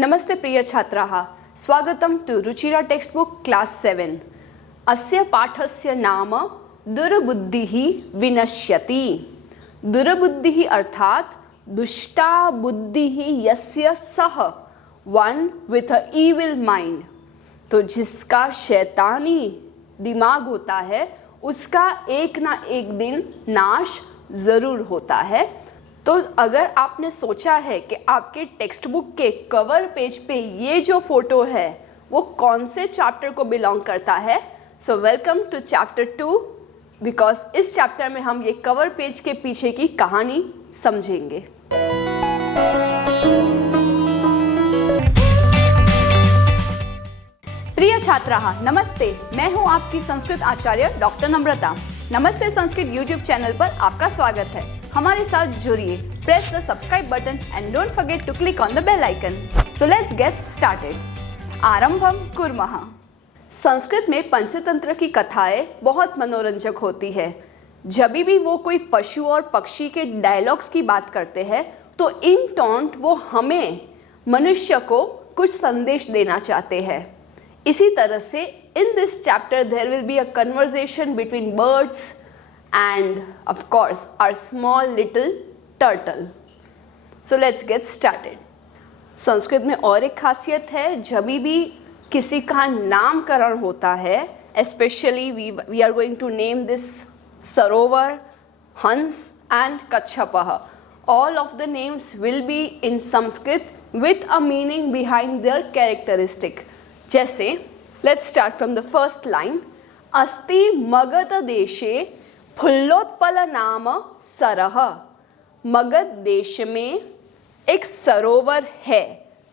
नमस्ते प्रिय छात्राः, स्वागतं to Ruchira textbook class 7। अस्य पाठस्य नाम दुर्बुद्धिः विनश्यति। दुर्बुद्धिः अर्थात दुष्टा बुद्धिः यस्य सः, one with a evil mind. तो जिसका शैतानी दिमाग होता है उसका एक ना एक दिन नाश जरूर होता है। तो अगर आपने सोचा है कि आपके टेक्स्ट बुक के कवर पेज पे ये जो फोटो है वो कौन से चैप्टर को बिलोंग करता है, so welcome to chapter 2, because इस चैप्टर में हम ये कवर पेज के पीछे की कहानी समझेंगे। प्रिय छात्राः, नमस्ते। मैं हूँ आपकी संस्कृत आचार्य डॉक्टर नम्रता। नमस्ते संस्कृत यूट्यूब चैनल पर आपका स्वागत है। हमारे साथ जुड़िए। Press the subscribe button and don't forget to click on the bell icon. So let's get started. आरंभम कुर्मः। संस्कृत में पंचतंत्र की कथाएं बहुत मनोरंजक होती है। जब भी वो कोई पशु और पक्षी के डायलॉग्स की बात करते हैं तो इन टोंट वो हमें मनुष्य को कुछ संदेश देना चाहते हैं। इसी तरह से in this chapter there will be a conversation between birds and of course our small little turtle. So let's get started. Sanskrit में और एक खासियत है, जब भी किसी का नामकरण होता है, especially we are going to name this सरोवर, हंस and कच्छपः. All of the names will be in Sanskrit with a meaning behind their characteristic. जैसे let's start from the first line. अस्ति मगध देशे फुल्लोत्पल नाम सरः। मगध देश में एक सरोवर है।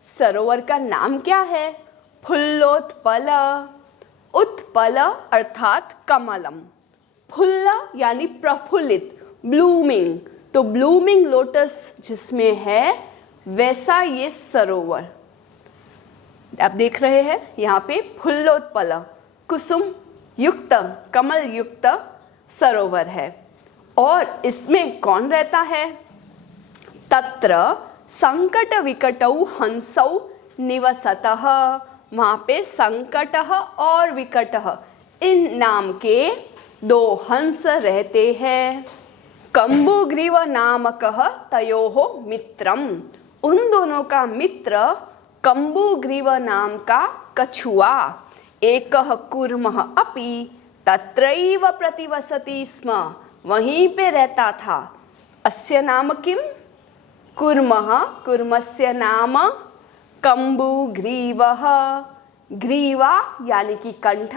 सरोवर का नाम क्या है? फुल्लोत्पल। उत्पल अर्थात कमलम, फुल्ल यानी प्रफुल्लित, ब्लूमिंग। तो ब्लूमिंग लोटस जिसमें है वैसा ये सरोवर आप देख रहे हैं। यहाँ पे फुल्लोत्पल कुसुम युक्त, कमल युक्त सरोवर है। और इसमें कौन रहता है? तत्र संकट विकटौ हंसौ निवसतः। वहाँ पे संकटः और विकटः इन नाम के दो हंस रहते हैं। कम्बुग्रीव नामकः तयोः मित्रम। उन दोनों का मित्र कम्बुग्रीव नाम का कछुआ। एकः कूर्मः अपि तत्रैव प्रतिवसति स्म। वहीं पे रहता था। अस्य नाम किम? कूर्मः। कूर्मस्य नाम कम्बुग्रीवः। ग्रीवा यानी कि कंठ,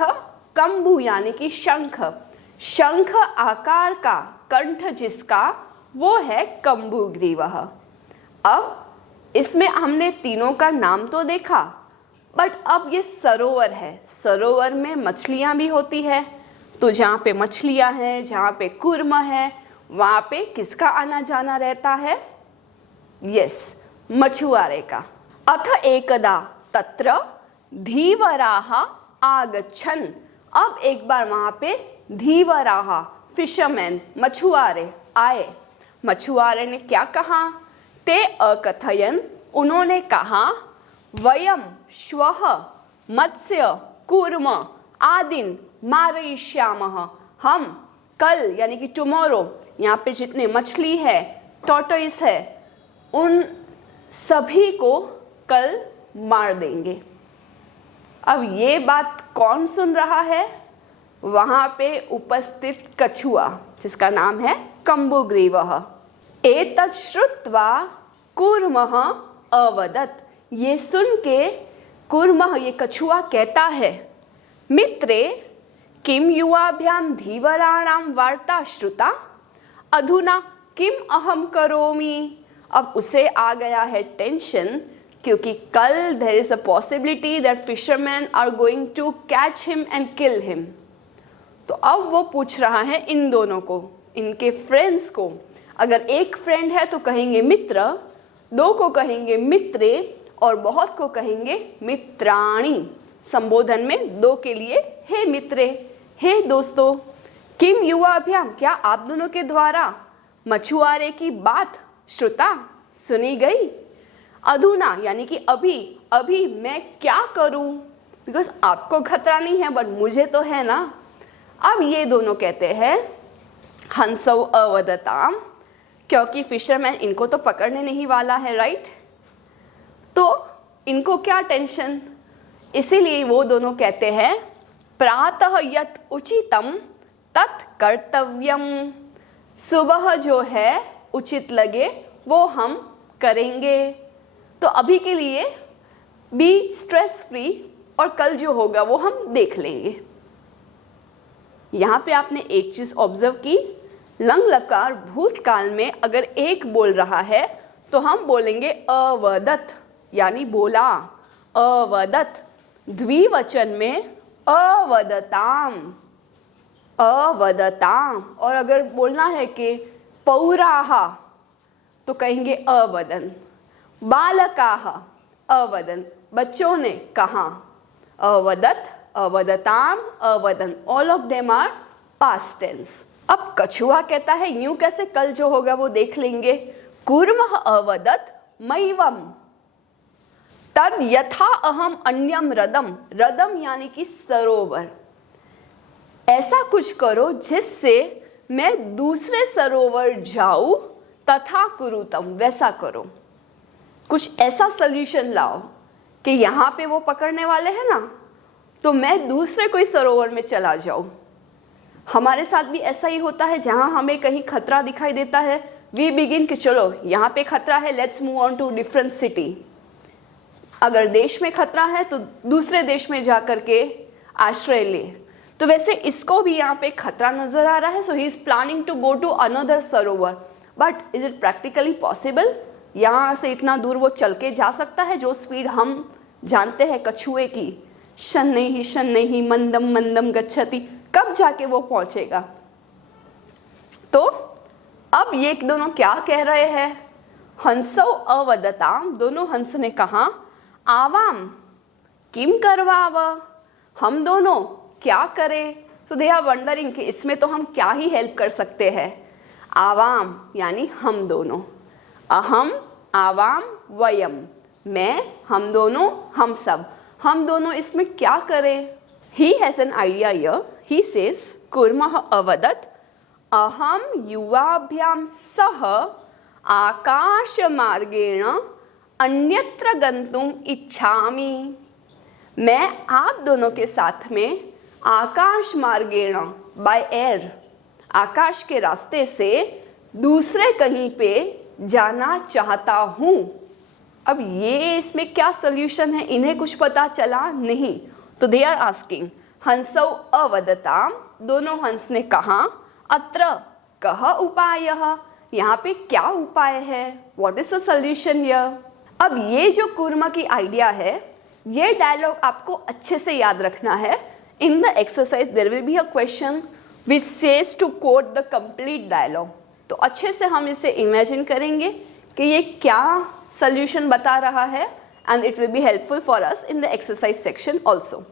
कम्बु यानी कि शंख। शंख आकार का कंठ जिसका, वो है कम्बुग्रीवः। अब इसमें हमने तीनों का नाम तो देखा, बट अब ये सरोवर है। सरोवर में मछलियाँ भी होती है। तो जहाँ पे मछलियाँ हैं, जहाँ पे कूर्म है, वहाँ पे किसका आना जाना रहता है? यस, मछुआरे का। अथ एकदा तत्र धीवराः आगच्छन्। अब एक बार वहाँ पे धीवराः, फिशरमैन, मछुआरे आए। मछुआरे ने क्या कहा? ते अकथयन, उन्होंने कहा, वयम श्वः मत्स्य कूर्म आदिन मारयिष्यामः। हम कल यानी कि टुमारो यहाँ पे जितने मछली है, टॉर्टोइस है, उन सभी को कल मार देंगे। अब ये बात कौन सुन रहा है? वहाँ पे उपस्थित कछुआ जिसका नाम है कम्बुग्रीवः। एतत् श्रुत्वा कूर्मः अवदत्। ये सुन के कूर्मः, ये कछुआ कहता है, मित्रे किम युवाभ्याम धीवराणां वार्ता श्रुता अधुना किम अहम करोमि। अब उसे आ गया है टेंशन, क्योंकि कल there is a possibility that fisherman are going to catch him and kill him. तो अब वो पूछ रहा है इन दोनों को, इनके फ्रेंड्स को। अगर एक फ्रेंड है तो कहेंगे मित्र, दो को कहेंगे मित्रे और बहुत को कहेंगे मित्राणि। संबोधन में दो के लिए हे मित्रे, हे दोस्तों। किम युवाभ्याम, क्या आप दोनों के द्वारा मछुआरे की बात श्रुता, सुनी गई। अधुना यानी कि अभी, अभी मैं क्या करूं, बिकॉज आपको खतरा नहीं है बट मुझे तो है ना। अब ये दोनों कहते हैं हंसौ अवदताम, क्योंकि फिशरमैन इनको तो पकड़ने नहीं वाला है, राइट। तो इनको क्या टेंशन, इसीलिए वो दोनों कहते हैं प्रातः यत् उचितम तत् कर्तव्यम, सुबह जो है उचित लगे वो हम करेंगे। तो अभी के लिए बी स्ट्रेस फ्री और कल जो होगा वो हम देख लेंगे। यहाँ पे आपने एक चीज ऑब्जर्व की, लंग लकार भूतकाल में अगर एक बोल रहा है तो हम बोलेंगे अवदत यानी बोला, अवदत। द्विवचन में अवदताम, अवदताम। और अगर बोलना है कि पौराहा तो कहेंगे अवदन, बालकाह अवदन, बच्चों ने कहा, अवदत, अवदताम, अवदन, all of them are past tense. अब कछुआ कहता है यूं कैसे, कल जो होगा वो देख लेंगे। कूर्मः अवदत मैवम तद यथा अहम अन्यम रदम, रदम यानी कि सरोवर, ऐसा कुछ करो जिससे मैं दूसरे सरोवर जाऊं, तथा कुरुतम वैसा करो। कुछ ऐसा सल्यूशन लाओ कि यहाँ पे वो पकड़ने वाले हैं ना, तो मैं दूसरे कोई सरोवर में चला जाऊं। हमारे साथ भी ऐसा ही होता है, जहां हमें कहीं खतरा दिखाई देता है वी बिगिन कि चलो यहाँ पे खतरा है, let's move on to different city. अगर देश में खतरा है तो दूसरे देश में जा करके आश्रय ले। तो वैसे इसको भी यहाँ पे खतरा नजर आ रहा है, so he is planning to go to another sarovar, but is it practically possible? यहाँ से इतना दूर वो चल के जा सकता है? जो स्पीड हम जानते हैं कछुए की, शनैः मंदम मंदम गच्छति, कब जाके वो पहुंचेगा? तो अब ये दोनों क्या कह रहे हैं? हंसौ अवदताम, दोनों हंस ने कहा, आवाम किम करवाव, हम दोनों क्या करें? सो दे आर वंडरिंग कि इसमें तो हम क्या ही हेल्प कर सकते हैं। आवाम यानी हम दोनों, अहम, आवाम, वयम, मैं, हम दोनों, हम सब, हम दोनों इसमें क्या करें? He has an idea here, he says कूर्मः अवदत, अहम युवाभ्याम सह आकाश मार्गेण अन्यत्र गंतुम इच्छामि, मैं आप दोनों के साथ में आकाश मार्गेण बाय एयर, आकाश के रास्ते से दूसरे कहीं पे जाना चाहता हूँ। अब ये इसमें क्या सोल्यूशन है, इन्हें कुछ पता चला नहीं, तो दे आर आस्किंग हंसौ अवदताम, दोनों हंस ने कहा, अत्र कः उपायः, यहाँ पे क्या उपाय है? What is the solution here? अब ये जो कूर्मा की आइडिया है, ये डायलॉग आपको अच्छे से याद रखना है। In the exercise there will be a question which says to quote the complete dialogue. तो अच्छे से हम इसे इमेजिन करेंगे कि ये क्या सोल्यूशन बता रहा है, and it will be helpful for us in the exercise section also.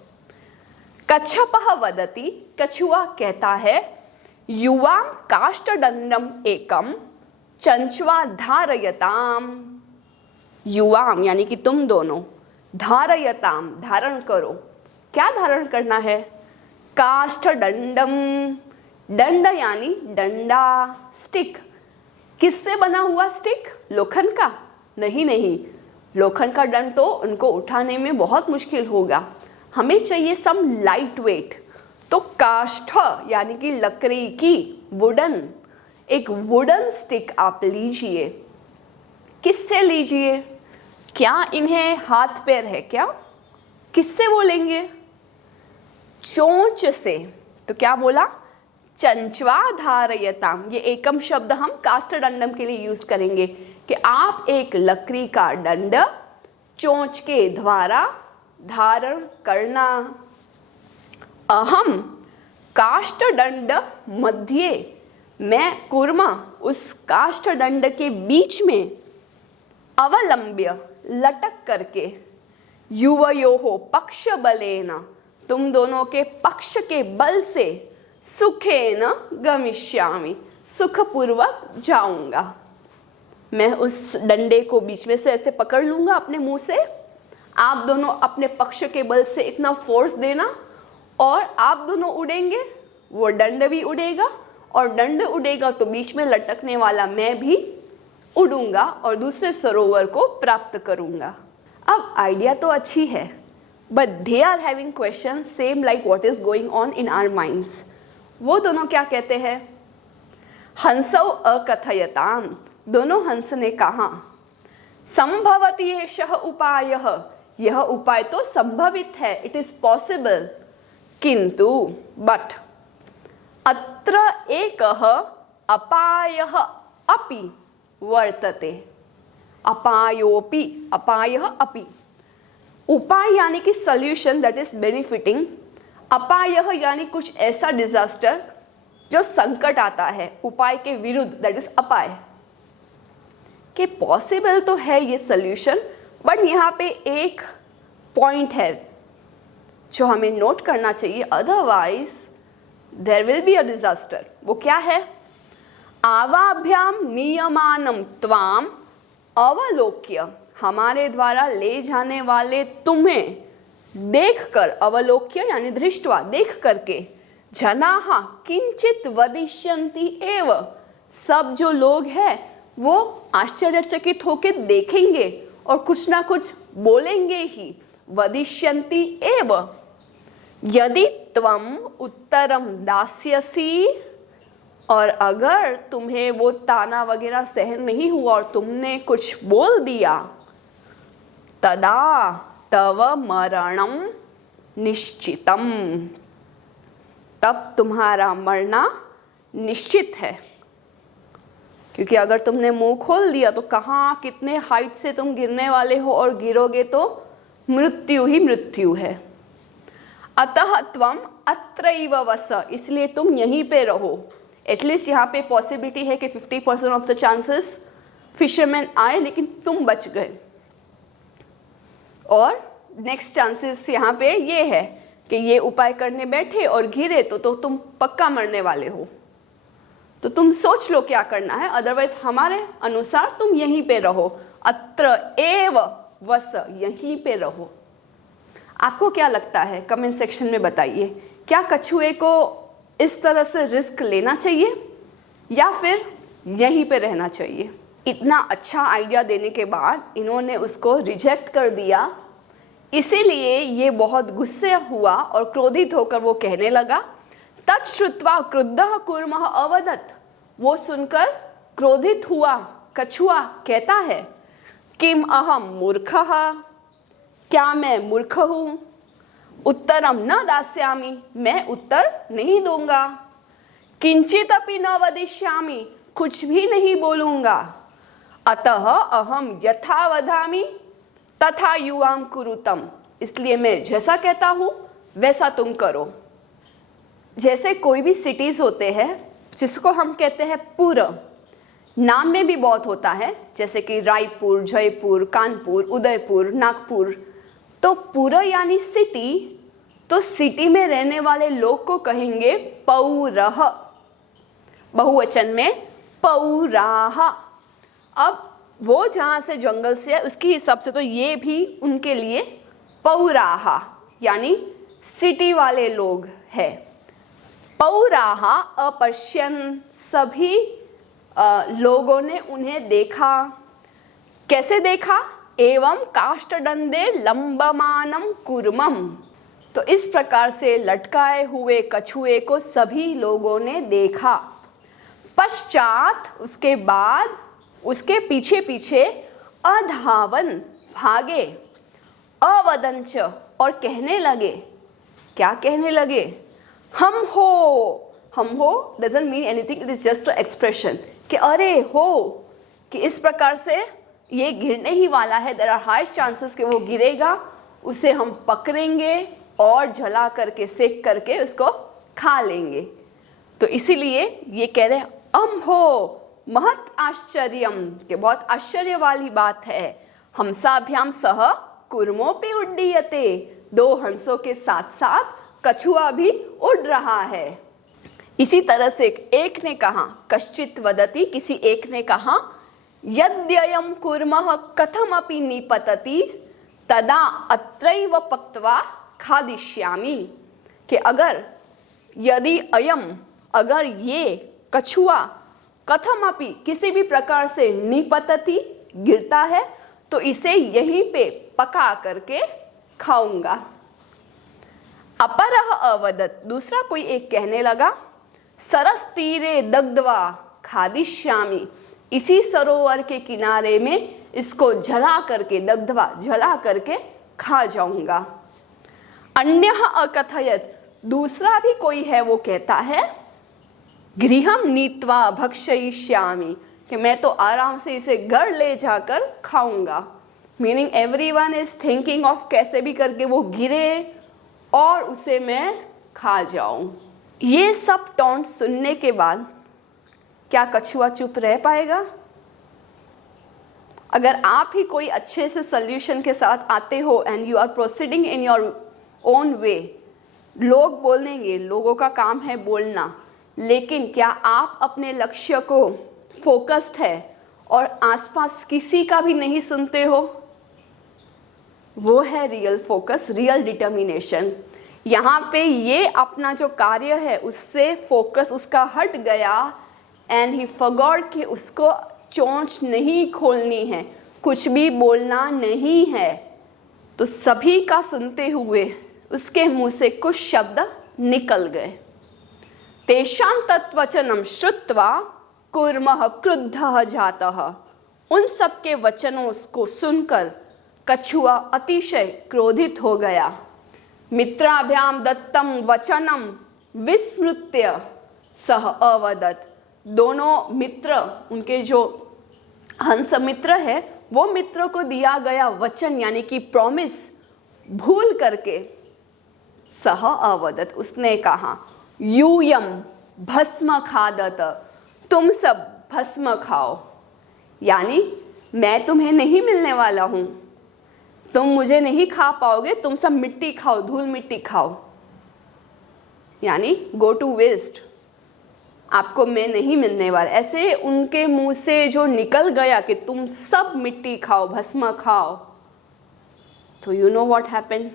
कच्छपः वदति, कछुआ कहता है, युवां काष्ठदंडम एकम चंचवा धारयताम, युवाम यानी कि तुम दोनों, धारयताम धारण करो, क्या धारण करना है? काष्ठदंडम, दंड यानी डंडा, स्टिक, किससे बना हुआ स्टिक? लोखंड का? नहीं नहीं, लोखंड का दंड तो उनको उठाने में बहुत मुश्किल होगा, हमें चाहिए सम लाइट वेट। तो काष्ठ यानी कि लकड़ी की, वुडन, एक वुडन स्टिक आप लीजिए। किससे लीजिए? क्या इन्हें हाथ पैर है क्या? किससे वो लेंगे? चोंच से। तो क्या बोला? चंचवा धारयताम, ये एकम शब्द हम काष्ठदंडम के लिए यूज करेंगे कि आप एक लकड़ी का दंड चोंच के द्वारा धारण करना। अहम काष्ठदंड मध्ये, मैं कूर्मा उस काष्ठदंड के बीच में, अवलंब्य लटक करके, युवयोः पक्ष बलेन, तुम दोनों के पक्ष के बल से, सुखेन गमिष्यामि, सुखपूर्वक जाऊंगा। मैं उस डंडे को बीच में से ऐसे पकड़ लूँगा अपने मुंह से, आप दोनों अपने पक्ष के बल से इतना फोर्स देना और आप दोनों उड़ेंगे, वो दंड भी उड़ेगा और दंड उड़ेगा तो बीच में लटकने वाला मैं भी उड़ूंगा और दूसरे सरोवर को प्राप्त करूंगा। अब आइडिया तो अच्छी है, but they are having question same like what is going on in our minds. वो दोनों क्या कहते हैं? हंसौ अकथयताम, दोनों हंस ने कहा, संभवति एषः उपायः, यह उपाय तो संभवित है, इट इज पॉसिबल, किंतु बट अत्र एकः अपायः अपि वर्तते, अपायोपि, अपायः अपि, उपाय यानी कि सॉल्यूशन दैट इज बेनिफिटिंग, अपायः यानी कुछ ऐसा डिजास्टर जो संकट आता है, उपाय के विरुद्ध दैट इज अपाय। कि पॉसिबल तो है ये सॉल्यूशन, बट यहाँ पे एक पॉइंट है जो हमें नोट करना चाहिए, otherwise there will be a disaster. वो क्या है? आवाभ्याम नियमानम त्वाम अवलोक्य, हमारे द्वारा ले जाने वाले तुम्हें देखकर, अवलोक्य यानी दृष्टवा, देख करके, जनाः किंचित वदिष्यन्ति एव, सब जो लोग हैं वो आश्चर्यचकित होकर देखेंगे और कुछ ना कुछ बोलेंगे ही, वदिष्यन्ति एव, यदि त्वम उत्तरम दास्यसि, और अगर तुम्हें वो ताना वगैरह सहन नहीं हुआ और तुमने कुछ बोल दिया, तदा तव मरणम निश्चितम, तब तुम्हारा मरना निश्चित है। क्योंकि अगर तुमने मुंह खोल दिया तो कहाँ कितने हाइट से तुम गिरने वाले हो और गिरोगे तो मृत्यु ही मृत्यु है। अतः त्वम अत्रैव वस, इसलिए तुम यहीं पे रहो। एटलीस्ट यहाँ पे पॉसिबिलिटी है कि 50% ऑफ द चांसेस फिशरमैन आए लेकिन तुम बच गए, और नेक्स्ट चांसेस यहाँ पे ये है कि ये उपाय करने बैठे और गिरे तो तुम पक्का मरने वाले हो। तो तुम सोच लो क्या करना है, अदरवाइज हमारे अनुसार तुम यहीं पे रहो, अत्र एव वस, यहीं पे रहो। आपको क्या लगता है? कमेंट सेक्शन में बताइए, क्या कछुए को इस तरह से रिस्क लेना चाहिए या फिर यहीं पे रहना चाहिए? इतना अच्छा आइडिया देने के बाद इन्होंने उसको रिजेक्ट कर दिया, इसीलिए ये बहुत गुस्से हुआ और क्रोधित होकर वो कहने लगा, तच्छ्रुत्वा क्रुद्धः कूर्मः अवदत्, वो सुनकर क्रोधित हुआ कछुआ कहता है, किम अहम मूर्खः, क्या मैं मूर्ख हूँ, उत्तरम न दास्यामि, मैं उत्तर नहीं दूंगा, किंचित अपि न वदिष्यामि, कुछ भी नहीं बोलूंगा, अतः अहम यथा वदामि तथा युवाम कुरुतम, इसलिए मैं जैसा कहता हूँ वैसा तुम करो। जैसे कोई भी सिटीज होते हैं जिसको हम कहते हैं पुर, नाम में भी बहुत होता है, जैसे कि रायपुर, जयपुर, कानपुर, उदयपुर, नागपुर। तो पुर यानी सिटी, तो सिटी में रहने वाले लोग को कहेंगे पौरः, बहुवचन में पौराः। अब वो जहाँ से जंगल से है उसके हिसाब से तो ये भी उनके लिए पौराः यानी सिटी वाले लोग हैं। पौराः अपश्यन्, सभी लोगों ने उन्हें देखा। कैसे देखा? एवं काष्ठदंडे लंबमानं कूर्मम्, तो इस प्रकार से लटकाए हुए कछुए को सभी लोगों ने देखा। पश्चात, उसके बाद, उसके पीछे पीछे अधावन, भागे, अवदंच, और कहने लगे। क्या कहने लगे? हम हो doesn't mean anything, it is just a expression कि अरे हो, कि इस प्रकार से ये गिरने ही वाला है, देयर आर हाई चांसेस कि वो गिरेगा, उसे हम पकड़ेंगे और जला करके, सेक करके उसको खा लेंगे। तो इसीलिए ये कह रहे हो महत आश्चर्यम, कि बहुत आश्चर्य वाली बात है। हंसाभ्याम सह कूर्मोपि उड्डीयते, दो हंसों के साथ साथ कछुआ भी उड़ रहा है। इसी तरह से एक ने कहा, कश्चित वदति, किसी एक ने कहा, यद्ययं कुर्मः कथमपि निपतति तदा अत्रैव पक्त्वा खादिष्यामि। कि अगर ये कछुआ कथमपि किसी भी प्रकार से निपतति गिरता है तो इसे यहीं पे पका करके खाऊंगा। अपरः अवदत्, दूसरा कोई एक कहने लगा, सरस तीरे दग्ध्वा खादिष्यामि, इसी सरोवर के किनारे में इसको जला करके, दग्ध्वा जला करके खा जाऊंगा। अन्यः अकथयत्, दूसरा भी कोई है वो कहता है, गृहं नीत्वा भक्षयिष्यामि, कि मैं तो आराम से इसे घर ले जाकर खाऊंगा। Meaning everyone is thinking of कैसे भी करके वो गिरे और उसे मैं खा जाऊं। ये सब टॉन्ट सुनने के बाद क्या कछुआ चुप रह पाएगा? अगर आप ही कोई अच्छे से सॉल्यूशन के साथ आते हो and you are proceeding in your own way, लोग बोलेंगे, लोगों का काम है बोलना, लेकिन क्या आप अपने लक्ष्य को फोकस्ड है और आसपास किसी का भी नहीं सुनते हो? वो है रियल फोकस, रियल डिटर्मिनेशन। यहाँ पे ये अपना जो कार्य है उससे फोकस उसका हट गया एंड ही फॉरगॉट कि उसको चोंच नहीं खोलनी है, कुछ भी बोलना नहीं है। तो सभी का सुनते हुए उसके मुंह से कुछ शब्द निकल गए। तेषां तत्वचनं श्रुत्वा कूर्मः क्रुद्धः जातः, उन सब के वचनों को सुनकर कछुआ अतिशय क्रोधित हो गया। मित्राभ्याम दत्तम वचनम विस्मृत्य सह अवदत्, दोनों मित्र, उनके जो हंस मित्र है, वो मित्र को दिया गया वचन यानी कि प्रॉमिस भूल करके सह अवदत्, उसने कहा, यूयम भस्म खादत, तुम सब भस्म खाओ, यानी मैं तुम्हें नहीं मिलने वाला हूं, तुम मुझे नहीं खा पाओगे, तुम सब मिट्टी खाओ, धूल मिट्टी खाओ, यानी गो टू वेस्ट, आपको मैं नहीं मिलने वाला। ऐसे उनके मुंह से जो निकल गया कि तुम सब मिट्टी खाओ, भस्म खाओ, तो यू नो व्हाट हैपेंड।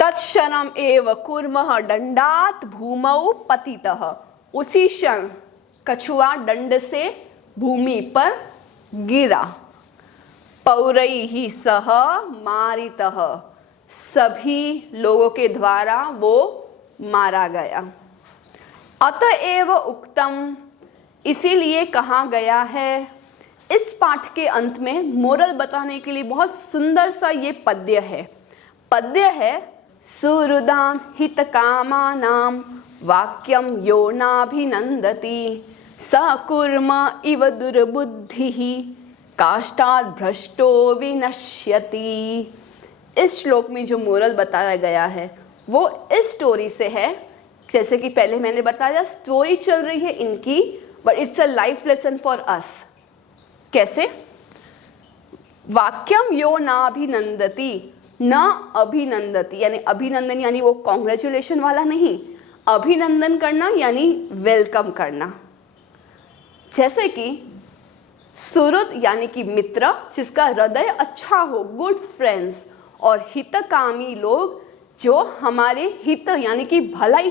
तत्क्षणम एव कूर्मः दंडात भूमौ पतितः, उसी क्षण कछुआ दंड से भूमि पर गिरा। पौरैः सह मारितः, सभी लोगों के द्वारा वो मारा गया। अतएव उक्तम, इसीलिए कहा गया है। इस पाठ के अंत में मोरल बताने के लिए बहुत सुंदर सा ये पद्य है। पद्य है, सुहृदां हितकामानां वाक्यम यो नाभिनंदति स कूर्म इव दुर्बुद्धिः काष्ठात् भ्रष्टो विनश्यति। इस श्लोक में जो मोरल बताया गया है वो इस स्टोरी से है। जैसे कि पहले मैंने बताया, स्टोरी चल रही है इनकी, but it's a life lesson for us. कैसे? वाक्यम यो नाभिनंदति, न अभिनंदति, यानी अभिनंदन यानी वो कॉन्ग्रेचुलेशन वाला नहीं, अभिनंदन करना यानी वेलकम करना। जैसे कि सुहृद यानी कि मित्र, जिसका हृदय अच्छा हो, गुड फ्रेंड्स, और हितकामी लोग जो हमारे हित यानी कि भलाई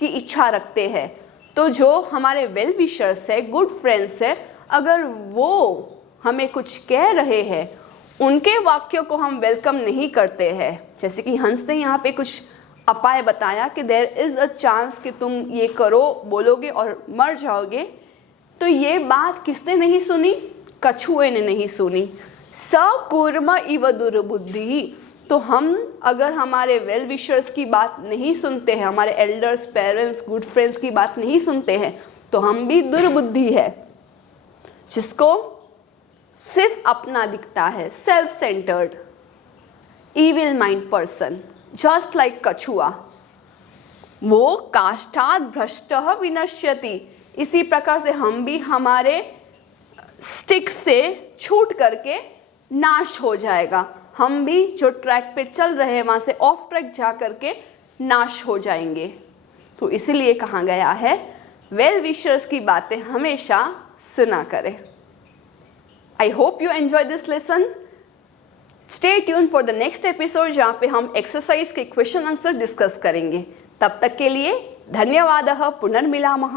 की इच्छा रखते हैं। तो जो हमारे वेल विशर्स है, गुड फ्रेंड्स है, अगर वो हमें कुछ कह रहे हैं, उनके वाक्यों को हम वेलकम नहीं करते हैं। जैसे कि हंस ने यहाँ पे कुछ अपाय बताया कि देयर इज अ चांस कि तुम ये करो, बोलोगे और मर जाओगे। तो ये बात किसने नहीं सुनी? कछुए ने नहीं सुनी। स कूर्म इव दुर्बुद्धि, तो हम अगर हमारे वेल विशर्स की बात नहीं सुनते हैं, हमारे एल्डर्स, पेरेंट्स, गुड फ्रेंड्स की बात नहीं सुनते हैं, तो हम भी दुर्बुद्धि है, जिसको सिर्फ अपना दिखता है, self centred, evil mind person, just like कछुआ। वो काष्ठात् भ्रष्टः विनश्यति, इसी प्रकार से हम भी हमारे स्टिक से छूट करके नाश हो जाएगा। हम भी जो ट्रैक पे चल रहे हैं वहां से ऑफ ट्रैक जा करके नाश हो जाएंगे। तो इसीलिए कहा गया है, वेल विशर्स की बातें हमेशा सुना करें। I hope you enjoyed this lesson. Stay tuned for the next episode जहाँ पे हम एक्सरसाइज के क्वेश्चन आंसर डिस्कस करेंगे. तब तक के लिए धन्यवादः. पुनर्मिलामः.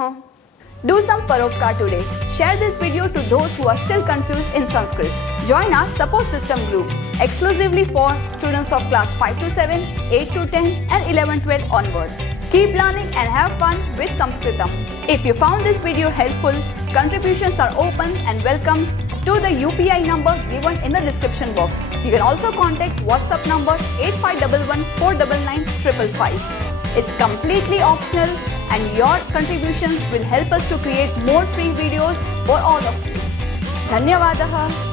Do some paropkar today. Share this video to those who are still confused in Sanskrit. Join our support system group exclusively for students of class 5 to 7, 8 to 10 and 11-12 onwards. Keep learning and have fun with Sanskritam. If you found this video helpful, contributions are open and welcome to the UPI number given in the description box. You can also contact WhatsApp number 8511 499 555. It's completely optional and your contributions will help us to create more free videos for all of you. Dhanyavadah.